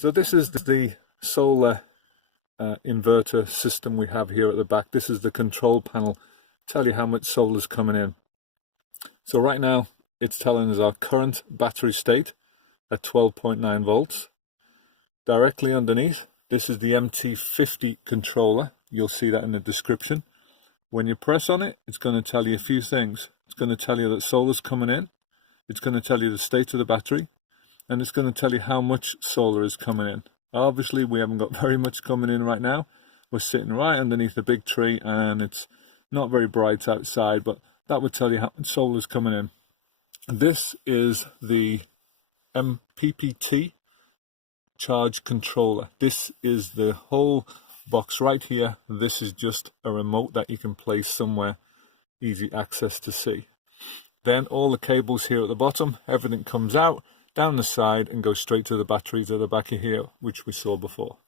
So this is the solar inverter system we have here at the back. This is the control panel, tell you how much solar is coming in. So right now it's telling us our current battery state at 12.9 volts. Directly underneath, this is the MT50 controller. You'll see that in the description. When you press on it, it's going to tell you a few things. It's going to tell you that solar's coming in. It's going to tell you the state of the battery. And it's going to tell you how much solar is coming in. Obviously, we haven't got very much coming in right now. We're sitting right underneath a big tree and it's not very bright outside, but that would tell you how much solar is coming in. This is the MPPT charge controller. This is the whole box right here. This is just a remote that you can place somewhere, easy access to see. Then all the cables here at the bottom, everything comes out down the side and goes straight to the batteries at the back of here, which we saw before.